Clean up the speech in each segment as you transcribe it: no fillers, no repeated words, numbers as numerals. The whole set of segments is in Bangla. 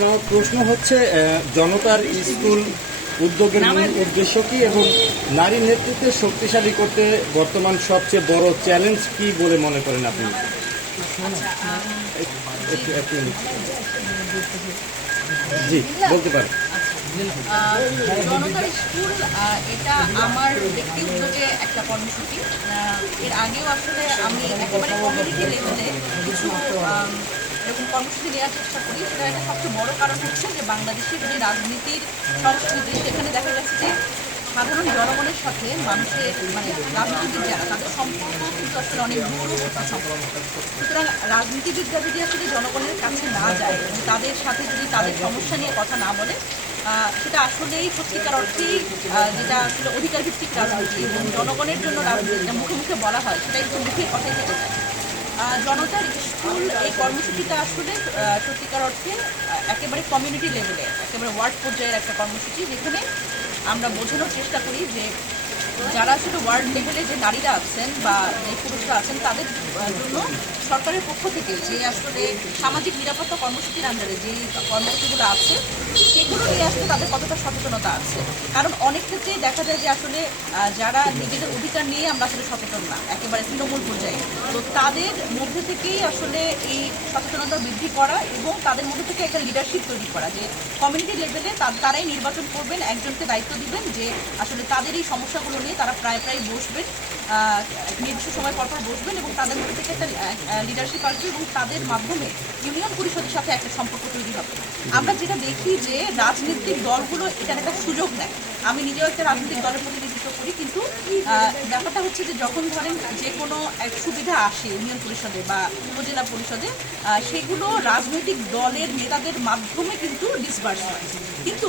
প্রশ্ন হচ্ছে জনতার স্কুল উদ্যোগের মূল উদ্দেশ্য কি এবং নারী নেতৃত্বে শক্তিশালী করতে বর্তমান সবচেয়ে বড় চ্যালেঞ্জ কি বলে মনে করেন আপনি? জি বলতে পারেন। জনতার স্কুল এটা আমার ব্যক্তি উদ্যোগে একটা কর্মসূচি। এর আগেও আসলে আমি একেবারে কমিউনিটি লেভেলে কিছু এরকম কর্মসূচি দেওয়ার চেষ্টা করি। সেটা একটা সবচেয়ে বড় কারণ হচ্ছে যে বাংলাদেশের যে রাজনীতির সংস্কৃতি সেখানে দেখা যাচ্ছে যে সাধারণ জনগণের সাথে মানুষের মানে রাজনীতিবিদ যারা তাদের সম্পর্ক কিন্তু আসলে অনেক দূরবর্তী সম্পর্ক। সুতরাং রাজনীতিবিদরা যদি আসলে জনগণের কাছে না যায় এবং তাদের সাথে যদি তাদের সমস্যা নিয়ে কথা না বলে সেটা আসলেই সত্যিকার অর্থেই যেটা আসলে অধিকার ভিত্তিক রাজনীতি এবং জনগণের জন্য রাজনীতি যেটা মুখে মুখে বলা হয় সেটাই তো মুখে কথাই থেকে যায়। জনতার স্কুল এই কর্মসূচিটা আসলে সত্যিকার অর্থে একেবারে কমিউনিটি লেভেলে একেবারে ওয়ার্ড পর্যায়ের একটা কর্মসূচি, যেখানে আমরা বোঝানোর চেষ্টা করি যে যারা আসলে ওয়ার্ড লেভেলে যে নারীরা আছেন বা যে পুরুষরা আছেন তাদের জন্য সরকারের পক্ষ থেকে যে আসলে সামাজিক নিরাপত্তা কর্মসূচির আন্ডারে যে কর্মসূচিগুলো আছে সেগুলো নিয়ে আসলে তাদের কতটা সচেতনতা আছে। কারণ অনেক ক্ষেত্রেই দেখা যায় যে আসলে যারা নিজেদের অধিকার নিয়ে আমরা আসলে সচেতন না একেবারে তৃণমূল পর্যায়ে, তো তাদের মধ্যে থেকেই আসলে এই সচেতনতা বৃদ্ধি করা এবং তাদের মধ্যে থেকে একটা লিডারশিপ তৈরি করা যে কমিউনিটি লেভেলে তারাই নির্বাচন করবেন, একজনকে দায়িত্ব দিবেন যে আসলে তাদের এই সমস্যাগুলো নিয়ে তারা প্রায় বসবেন, নির্দিষ্ট সময় পর বসবেন এবং তাদের মধ্যে থেকে একটা লিডারশিপ আসবে এবং তাদের মাধ্যমে ইউনিয়ন পরিষদের সাথে একটা সম্পর্ক তৈরি হবে। আমরা যেটা দেখি যে রাজনৈতিক দলগুলো এটার একটা সুযোগ নেয়। আমি নিজেও একটা রাজনৈতিক দলের প্রতিনিধিত্ব করি, কিন্তু ব্যাপারটা হচ্ছে যে যখন ধরেন যে কোনো এক সুবিধা আসে ইউনিয়ন পরিষদে বা উপজেলা পরিষদে সেগুলো রাজনৈতিক দলের নেতাদের মাধ্যমে কিন্তু ডিসবার্স হয়, কিন্তু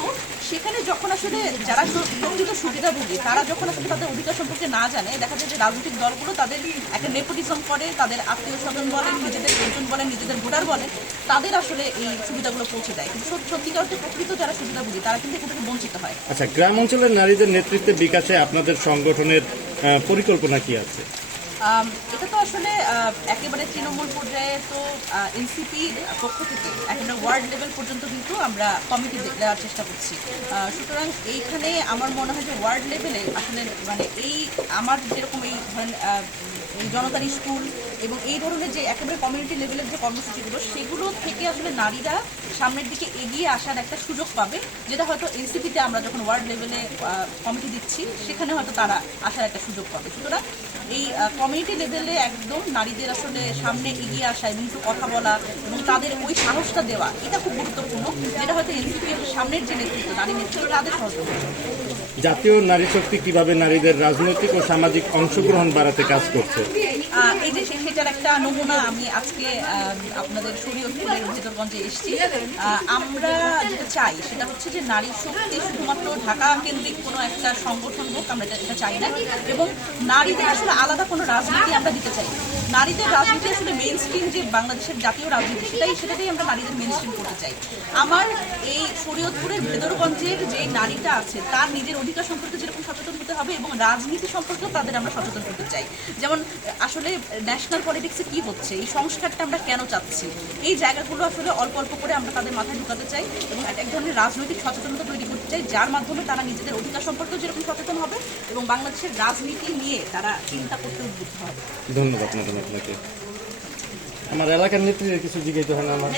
সেখানে যখন আসলে যারা প্রকৃত সুবিধাভোগী তারা যখন আসলে তাদের অধিকার সম্পর্কে না জানে, দেখা যায় যে রাজনৈতিক দলগুলো তাদের একটা নেপোটিজম করে, তাদের আত্মীয় স্বজন বলেন, নিজেদের লোকজন বলেন, নিজেদের ভোটার বলেন, তাদের আসলে এই সুবিধাগুলো পৌঁছে দেয়, কিন্তু সত্যিকার অর্থে প্রকৃত যারা সুবিধাভোগী তারা কিন্তু এখান থেকে বঞ্চিত হয়। আচ্ছা, গ্রাম অঞ্চলের নারীদের নেতৃত্বে বিকাশে আপনাদের সংগঠনের পরিকল্পনা কি আছে? এটা তো আসলে একেবারে তৃণমূল পর্যায়ে তো এনসিপির পক্ষ থেকে একেবারে ওয়ার্ড লেভেল পর্যন্ত কিন্তু আমরা কমিটি দেওয়ার চেষ্টা করছি। সুতরাং এইখানে আমার মনে হয় যে ওয়ার্ড লেভেলে আসলে মানে এই আমার যেরকম এই ধরেন জনতার স্কুল এবং এই ধরনের যে একেবারে কমিউনিটি লেভেলের যে কর্মসূচিগুলো সেগুলো থেকে আসলে নারীরা সামনের দিকে এগিয়ে আসার একটা সুযোগ পাবে, যেটা হয়তো এনসিপিতে আমরা যখন ওয়ার্ড লেভেলে কমিটি দিচ্ছি সেখানে হয়তো তারা আসার একটা সুযোগ পাবে। সুতরাং এই কমিউনিটি লেভেলে একদম নারীদের আসলে সামনে এগিয়ে আসা এবং একটু কথা বলা এবং তাদের ওই সাহসটা দেওয়া এটা খুব গুরুত্বপূর্ণ, যেটা হয়তো এনসিপির সামনের যে নেতৃত্ব নারী নেতৃত্ব তাদের সহযোগিতা। জাতীয় নারী শক্তি কিভাবে নারীদের রাজনৈতিক ও সামাজিক অংশগ্রহণ বাড়াতে কাজ করছে? এই যে সেটার একটা নমুনা আমি আজকে আপনাদের শরীয়তপুরের ভেতরগঞ্জে এসেছি। আমরা যেটা চাই সেটা হচ্ছে যে নারী শক্তি শুধুমাত্র ঢাকা কেন্দ্রিক কোনো একটা সংগঠন হোক, আমরা এটা চাই না, এবং নারীদের আসলে আলাদা কোনো রাজনীতি আমরা দিতে চাই। নারীদের রাজনীতি আসলে মেইন স্ট্রিম যে বাংলাদেশের জাতীয় রাজনীতি সেটাতেই আমরা নারীদের মেইন স্ট্রিম করতে চাই। আমার এই শরীয়তপুরের ভেতরগঞ্জের যে নারীটা আছে তার নিজের অধিকার সম্পর্কে যেরকম সচেতন হতে হবে এবং রাজনীতি সম্পর্কেও তাদের আমরা সচেতন করতে চাই। যেমন আসলে ন্যাশনাল পলিটিক্সে কি হচ্ছে, এই সংস্কারটা আমরা কেন চাচ্ছি, এই জায়গাগুলো আসলে অল্প অল্প করে আমরা তাদের মাথায় ঢুকাতে চাই এবং এক ধরনের রাজনৈতিক সচেতনতা তৈরি করতে চাই, যার মাধ্যমে তারা নিজেদের অধিকার সম্পর্কেও যেরকম সচেতন হবে এবং বাংলাদেশের রাজনীতি নিয়ে তারা চিন্তা করতে উদ্বুদ্ধ হবে। ধন্যবাদ ম্যাডাম আপনাকে। আমার এলাকার নেত্রীদের কিছু জিজ্ঞাসা হয় না আমার